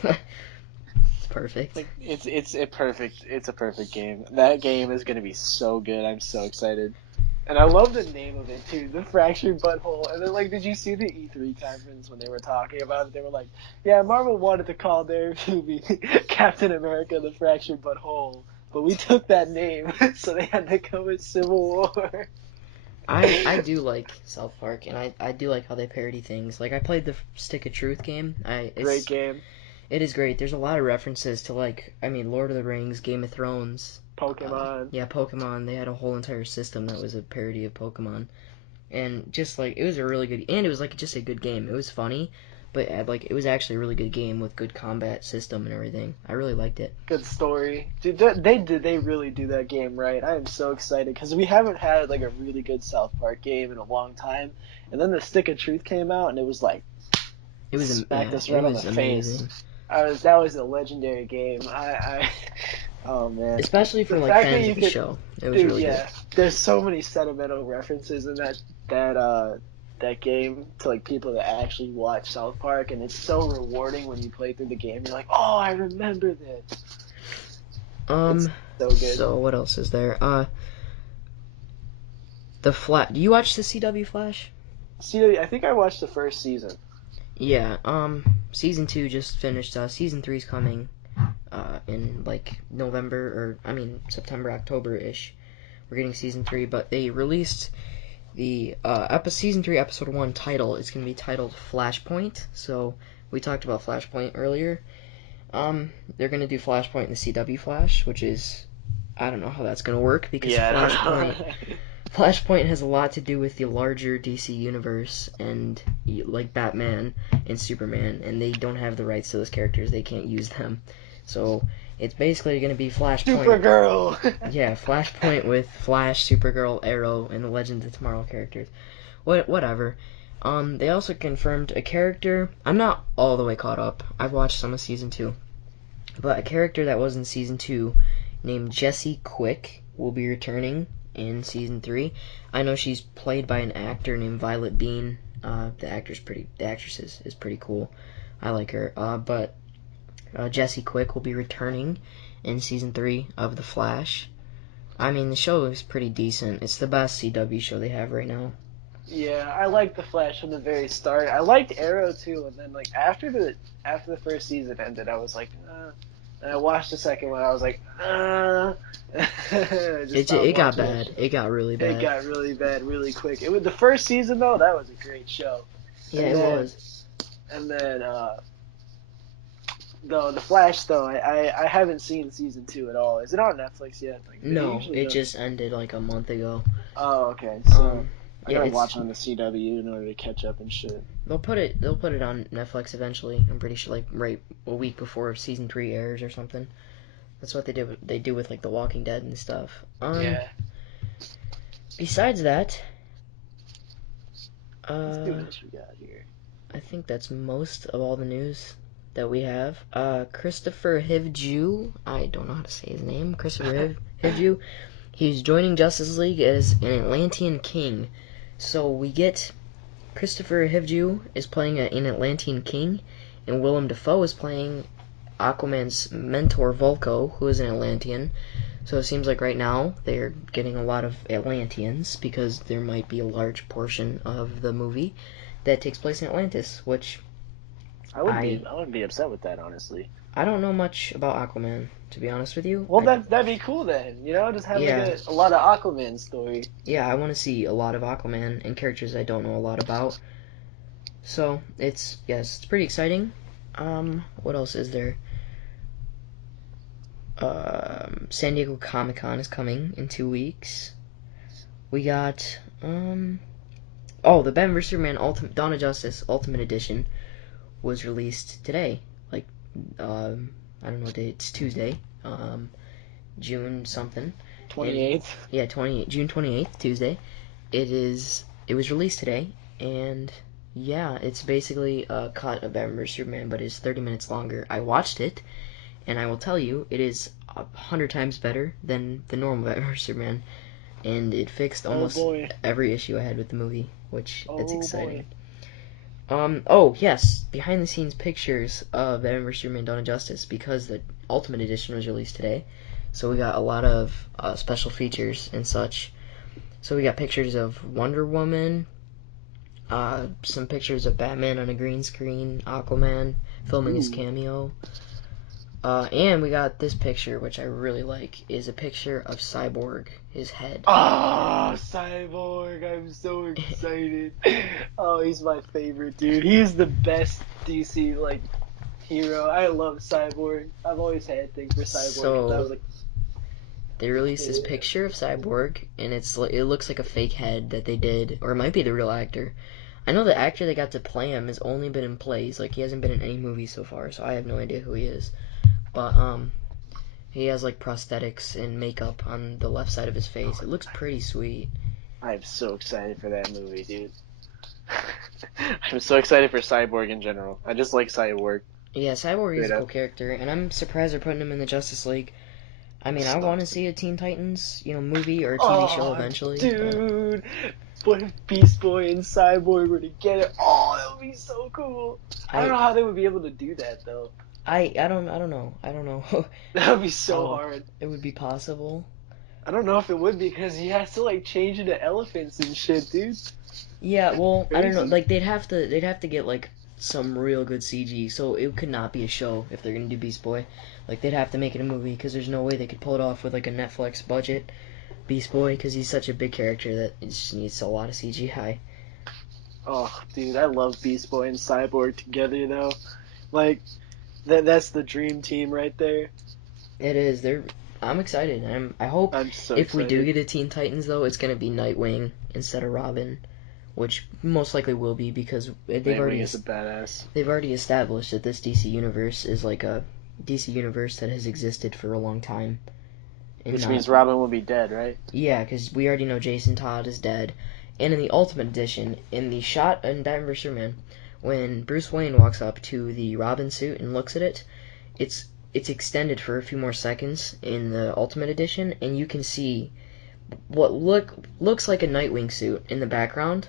perfect. Like it's a perfect game. That game is gonna be so good. I'm so excited. And I love the name of it too, the Fractured Butthole. And then, like, did you see the E3 conference when they were talking about it? They were like, "Yeah, Marvel wanted to call their movie Captain America: The Fractured Butthole, but we took that name, so they had to go with Civil War." I do like South Park, and I do like how they parody things. Like I played the Stick of Truth game. Great game. It is great. There's a lot of references to Lord of the Rings, Game of Thrones. Pokemon. Yeah, Pokemon. They had a whole entire system that was a parody of Pokemon, and just like it was a really good, and it was like just a good game. It was funny, but it was actually a really good game with good combat system and everything. I really liked it. Good story. Dude, they really do that game right. I am so excited because we haven't had like a really good South Park game in a long time, and then the Stick of Truth came out, and it was like smacked us right on the amazing. face. That was a legendary game. Oh man! Especially for like fans of the show, it was really good. There's so many sentimental references in that game to like people that actually watch South Park, and it's so rewarding when you play through the game. You're like, oh, I remember this. It's so good. So what else is there? The Flash. Do you watch the CW Flash? CW. I think I watched the first season. Yeah. Season 2 just finished. Season 3's coming. In like September, October-ish. We're getting season 3, but they released the season 3 episode 1 title. It's going to be titled Flashpoint. So we talked about Flashpoint earlier. They're going to do Flashpoint in the CW Flash, which is, I don't know how that's going to work because Flashpoint has a lot to do with the larger DC universe and like Batman and Superman, and they don't have the rights to those characters. They can't use them. So it's basically going to be Flashpoint. Supergirl! Yeah, Flashpoint with Flash, Supergirl, Arrow, and the Legends of Tomorrow characters. Whatever. They also confirmed a character. I'm not all the way caught up. I've watched some of Season 2. But a character that was in Season 2 named Jessie Quick will be returning in Season 3. I know she's played by an actor named Violet Bean. The actress is pretty cool. I like her. But Jessie Quick will be returning in Season 3 of The Flash. I mean, the show is pretty decent. It's the best CW show they have right now. Yeah, I liked The Flash from the very start. I liked Arrow too, and then like after the first season ended, I was like, and I watched the second one. I was like, It got bad. It got really bad. It got really bad really quick. The first season though, that was a great show. Yeah, it was. And then the Flash though, I haven't seen Season 2 at all. Is it on Netflix yet? No, it just ended like a month ago. Oh, okay. So I gotta watch on the CW in order to catch up and shit. They'll put it on Netflix eventually. I'm pretty sure, like right a week before Season 3 airs or something. That's what they do with like The Walking Dead and stuff. Yeah. Besides that, let's see what else we got here. I think that's most of all the news that we have. Christopher Hivju, I don't know how to say his name. Christopher Hivju. He's joining Justice League as an Atlantean king. So we get Christopher Hivju is playing an Atlantean king, and Willem Dafoe is playing Aquaman's mentor Vulko, who is an Atlantean. So it seems like right now they're getting a lot of Atlanteans because there might be a large portion of the movie that takes place in Atlantis, which I wouldn't be upset with that, honestly. I don't know much about Aquaman, to be honest with you. Well, that'd be cool then. Just have like Yeah, a lot of Aquaman story. yeah, I want to see a lot of Aquaman and characters I don't know a lot about. So it's pretty exciting. What else is there? San Diego Comic-Con is coming in 2 weeks. We got the Batman vs Superman Dawn of Justice Ultimate Edition was released today. Like I don't know what day. It's Tuesday. June something. 28th. Yeah, June 28th, Tuesday. It was released today, and yeah, it's basically a cut of Batman vs Superman, but it's 30 minutes longer. I watched it, and I will tell you, it is 100 times better than the normal Batman vs Superman, and it fixed almost every issue I had with the movie, which it's exciting. Yes, behind the scenes pictures of Batman vs Superman: Dawn of Justice, because the Ultimate Edition was released today. So we got a lot of special features and such. So we got pictures of Wonder Woman, some pictures of Batman on a green screen, Aquaman filming his cameo. And we got this picture, which I really like, is a picture of Cyborg, his head. Ah, Cyborg, I'm so excited. Oh, he's my favorite, dude. He's the best DC, hero. I love Cyborg. I've always had things for Cyborg. So, they released this picture of Cyborg, and it looks like a fake head that they did, or it might be the real actor. I know the actor that got to play him has only been in plays, he hasn't been in any movies so far, so I have no idea who he is. But, he has, prosthetics and makeup on the left side of his face. It looks pretty sweet. I'm so excited for that movie, dude. I'm so excited for Cyborg in general. I just like Cyborg. Yeah, Cyborg is a cool character, and I'm surprised they're putting him in the Justice League. I mean, I want to see a Teen Titans, movie or TV show eventually. Dude, what if Beast Boy and Cyborg were together? Oh, that would be so cool. I don't know how they would be able to do that though. I don't know. That would be so hard. It would be possible. I don't know if it would be because he has to change into elephants and shit, dude. Yeah, well, crazy. I don't know. They'd have to get some real good CG, so it could not be a show if they're gonna do Beast Boy. They'd have to make it a movie because there's no way they could pull it off with a Netflix budget. Beast Boy, because he's such a big character that it just needs a lot of CGI. Oh, dude, I love Beast Boy and Cyborg together though. That's the dream team right there. It is. I'm excited. I hope I'm so if excited. We do get a Teen Titans though, it's gonna be Nightwing instead of Robin, which most likely will be because Nightwing is a badass. They've already established that this DC universe is a DC universe that has existed for a long time. Which means Robin will be dead, right? Yeah, because we already know Jason Todd is dead. And in the Ultimate Edition, in the shot in Batman vs Superman, when Bruce Wayne walks up to the Robin suit and looks at it, it's extended for a few more seconds in the Ultimate Edition, and you can see what looks like a Nightwing suit in the background,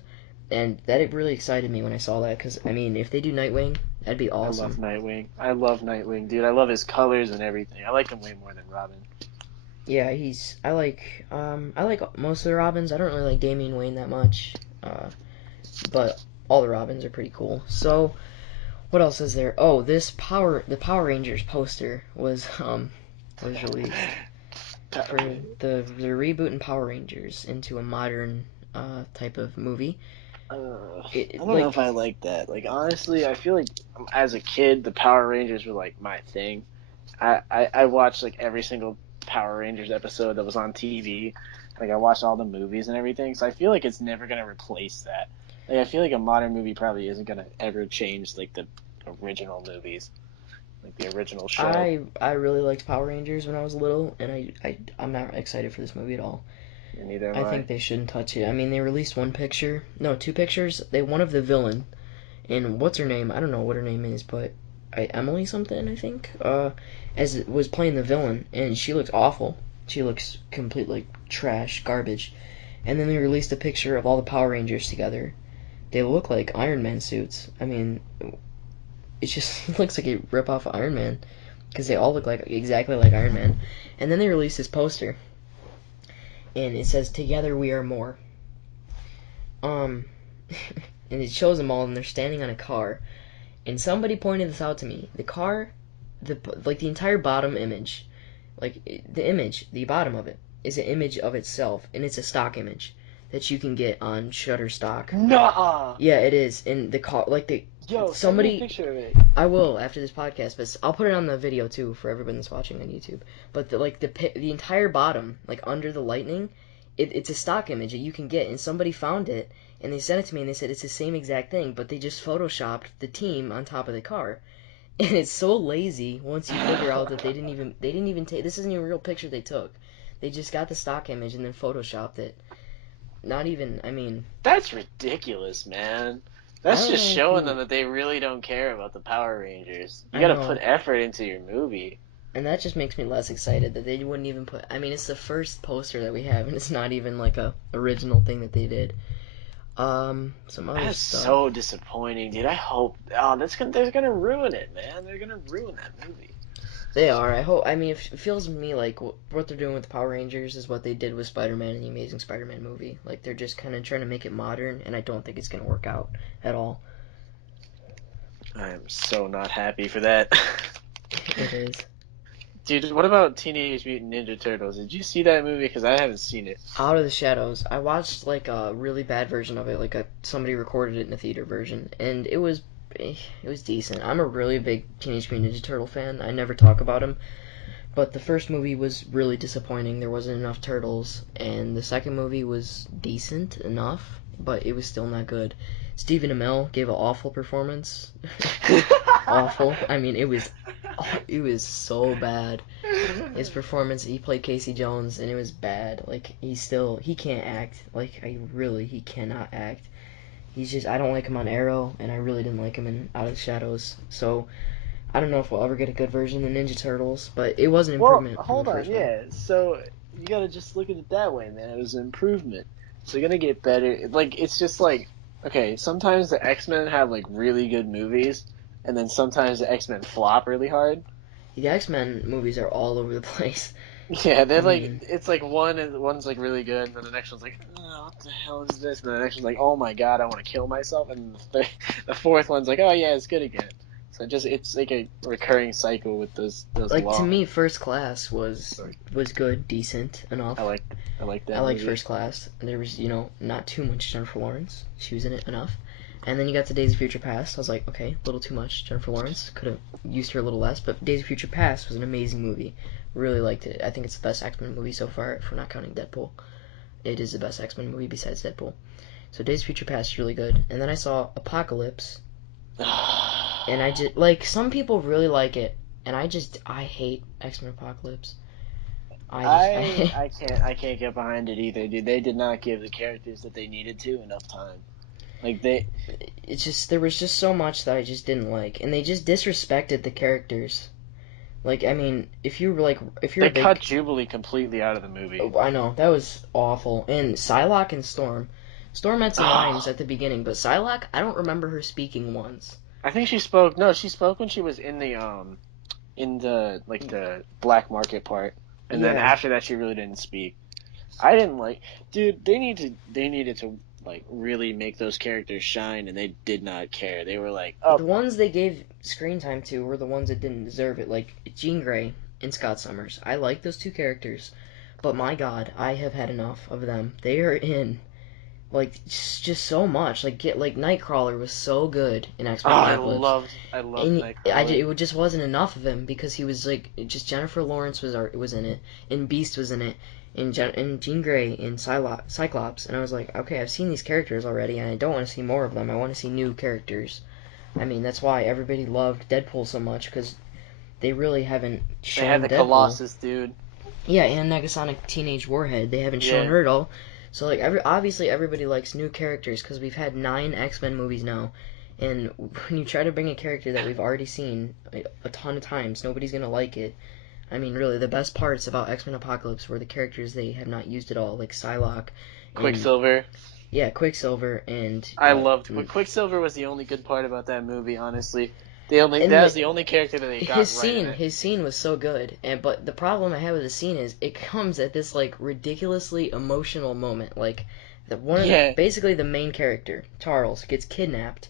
and that really excited me when I saw that, because, if they do Nightwing, that'd be awesome. I love Nightwing, dude. I love his colors and everything. I like him way more than Robin. Yeah, I like most of the Robins. I don't really like Damian Wayne that much, but all the Robins are pretty cool. So, what else is there? Oh, the Power Rangers poster was released for the rebooting Power Rangers into a modern type of movie. I don't know if I like that. Honestly, I feel like as a kid, the Power Rangers were my thing. I watched every single Power Rangers episode that was on TV. I watched all the movies and everything, so I feel like it's never gonna replace that. I feel like a modern movie probably isn't gonna ever change the original movies, the original show. I really liked Power Rangers when I was little, and I'm not excited for this movie at all. Neither am I. I think they shouldn't touch it. They released two pictures. One of the villain, and what's her name? I don't know what her name is, but Emily something, I think. As it was playing the villain, and she looks awful. She looks complete trash, garbage. And then they released a picture of all the Power Rangers together. They look like Iron Man suits. It just looks like a rip-off of Iron Man. because they all look like exactly like Iron Man. And then they released this poster, and it says "Together we are more." And it shows them all, and they're standing on a car. And somebody pointed this out to me. The car, the entire bottom image, the bottom of it is an image of itself, and it's a stock image that you can get on Shutterstock. Nuh-uh. Yeah, it is. And the car, Yo, somebody, send me a picture of it. I will after this podcast, but I'll put it on the video too for everyone that's watching on YouTube. But the entire bottom, like under the lightning, it's a stock image that you can get, and somebody found it, and they sent it to me, and they said it's the same exact thing, but they just photoshopped the team on top of the car. And it's so lazy once you figure out that they didn't even take, this isn't even a real picture they took. They just got the stock image and then photoshopped it. Not even, I mean... That's ridiculous, man. That's just showing them that they really don't care about the Power Rangers. You gotta put effort into your movie. And that just makes me less excited that they wouldn't even put... I mean, it's the first poster that we have, and it's not even like a original thing that they did. Some other That's stuff. so disappointing, dude. I hope... Oh, they're gonna ruin it, man. They're gonna ruin that movie. They are. I hope. I mean, it feels to me like what they're doing with the Power Rangers is what they did with Spider-Man in the Amazing Spider-Man movie. Like, they're just kind of trying to make it modern, and I don't think it's going to work out at all. I am so not happy for that. It is. Dude, what about Teenage Mutant Ninja Turtles? Did you see that movie? Because I haven't seen it. Out of the Shadows. I watched, like, a really bad version of it. Like, somebody recorded it in a theater version, and it was decent. I'm a really big Teenage Mutant Ninja Turtle fan. I never talk about him. But the first movie was really disappointing. There wasn't enough turtles. And the second movie was decent enough, but it was still not good. Stephen Amell gave an awful performance. Awful. I mean, it was so bad. His performance, he played Casey Jones, and it was bad. Like, he can't act. Like, he cannot act. I don't like him on Arrow, and I really didn't like him in Out of the Shadows. So, I don't know if we'll ever get a good version of the Ninja Turtles, but it was an improvement. Well, hold on, yeah. So, you gotta just look at it that way, man. It was an improvement. So, you're gonna get better. Like, it's just like, okay, sometimes the X-Men have, like, really good movies, and then sometimes the X-Men flop really hard. The X-Men movies are all over the place. Yeah, they're it's like one's like really good, and then the next one's like, oh, what the hell is this? And then the next one's like, oh my god, I want to kill myself, and the fourth one's like, oh yeah, it's good again. So it's like a recurring cycle with those. Like, to me, First Class was good, decent enough. I like that. I liked movie. First Class. There was not too much Jennifer Lawrence. She was in it enough. And then you got to Days of Future Past. I was like, okay, a little too much Jennifer Lawrence. Could have used her a little less, but Days of Future Past was an amazing movie. Really liked it. I think it's the best X-Men movie so far, if we're not counting Deadpool. It is the best X-Men movie besides Deadpool. So Days of Future Past is really good. And then I saw Apocalypse. And I just, like, some people really like it. And I hate X-Men Apocalypse. I can't get behind it either, dude. They did not give the characters that they needed to enough time. Like, there was just so much that I just didn't like. And they just disrespected the characters. Like, I mean, they cut Jubilee completely out of the movie. I know, that was awful. And Psylocke and Storm had some lines at the beginning, but Psylocke, I don't remember her speaking once. I think she spoke. No, she spoke when she was in the the black market part, and then after that, she really didn't speak. I didn't like. Dude, they needed to like really make those characters shine, and they did not care. They were like, oh. The ones they gave screen time to were the ones that didn't deserve it, like Jean Grey and Scott Summers. I like those two characters, but my god, I have had enough of them. They are in, like, just so much. Like, Nightcrawler was so good in X-Men Apocalypse. I loved Nightcrawler. It just wasn't enough of him because he was like, just Jennifer Lawrence was in it, and Beast was in it. And Jean Grey and Cyclops, and I was like, okay, I've seen these characters already, and I don't want to see more of them. I want to see new characters. I mean, that's why everybody loved Deadpool so much, because they really haven't shown Deadpool. They had the Colossus dude. Yeah, and Negasonic Teenage Warhead. They haven't shown her at all. So, like, obviously everybody likes new characters, because we've had 9 X-Men movies now, and when you try to bring a character that we've already seen a ton of times, nobody's going to like it. I mean, really, the best parts about X-Men Apocalypse were the characters they have not used at all, like Psylocke. Quicksilver. Yeah, Quicksilver and... I loved... Quicksilver was the only good part about that movie, honestly. And That's the only character that they got right in it. his scene was so good, but the problem I have with the scene is it comes at this like ridiculously emotional moment. Like basically the main character, Charles, gets kidnapped.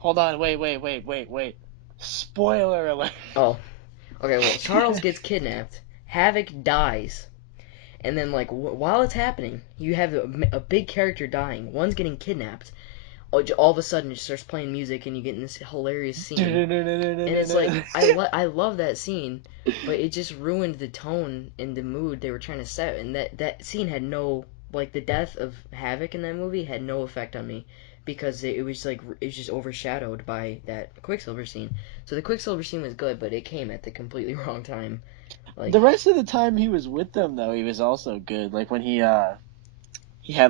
Hold on, wait. Spoiler alert. Oh, okay. Well, Charles gets kidnapped. Havoc dies, and then like while it's happening, you have a big character dying. One's getting kidnapped. All of a sudden, it starts playing music, and you get in this hilarious scene. And it's like I love that scene, but it just ruined the tone and the mood they were trying to set. And that scene had no, like, the death of Havoc in that movie had no effect on me because it was just overshadowed by that Quicksilver scene. So the Quicksilver scene was good, but it came at the completely wrong time. Like the rest of the time he was with them, though, he was also good. Like when he had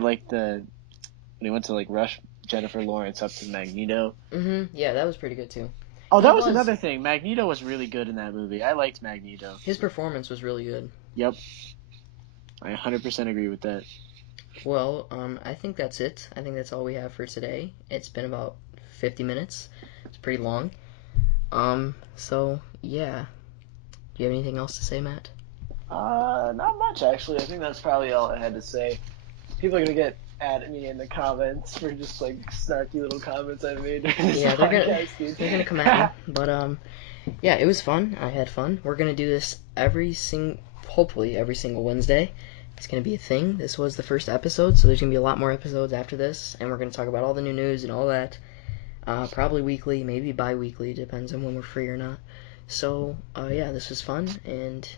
like when he went to like rush Jennifer Lawrence up to Magneto. Yeah, that was pretty good too. Oh, that was another thing. Magneto was really good in that movie. I liked Magneto. His performance was really good. Yep. I 100% agree with that. Well, I think that's it. I think that's all we have for today. It's been about 50 minutes. It's pretty long. So, yeah. Do you have anything else to say, Matt? Not much, actually. I think that's probably all I had to say. People are going to get at me in the comments for just, like, snarky little comments I made during this podcast, dude. They're gonna come at me. But, yeah, it was fun. I had fun. We're going to do this hopefully every single Wednesday. It's going to be a thing. This was the first episode, so there's going to be a lot more episodes after this, and we're going to talk about all the new news and all that. Probably weekly, maybe bi-weekly, depends on when we're free or not. So, yeah, this was fun, and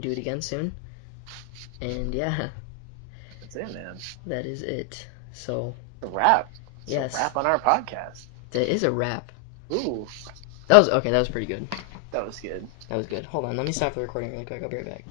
do it again soon. And, yeah. That's it, man. That is it. So. A wrap. Yes. It's a wrap on our podcast. That is a wrap. Ooh. That was pretty good. That was good. That was good. Hold on, let me stop the recording really quick. I'll be right back.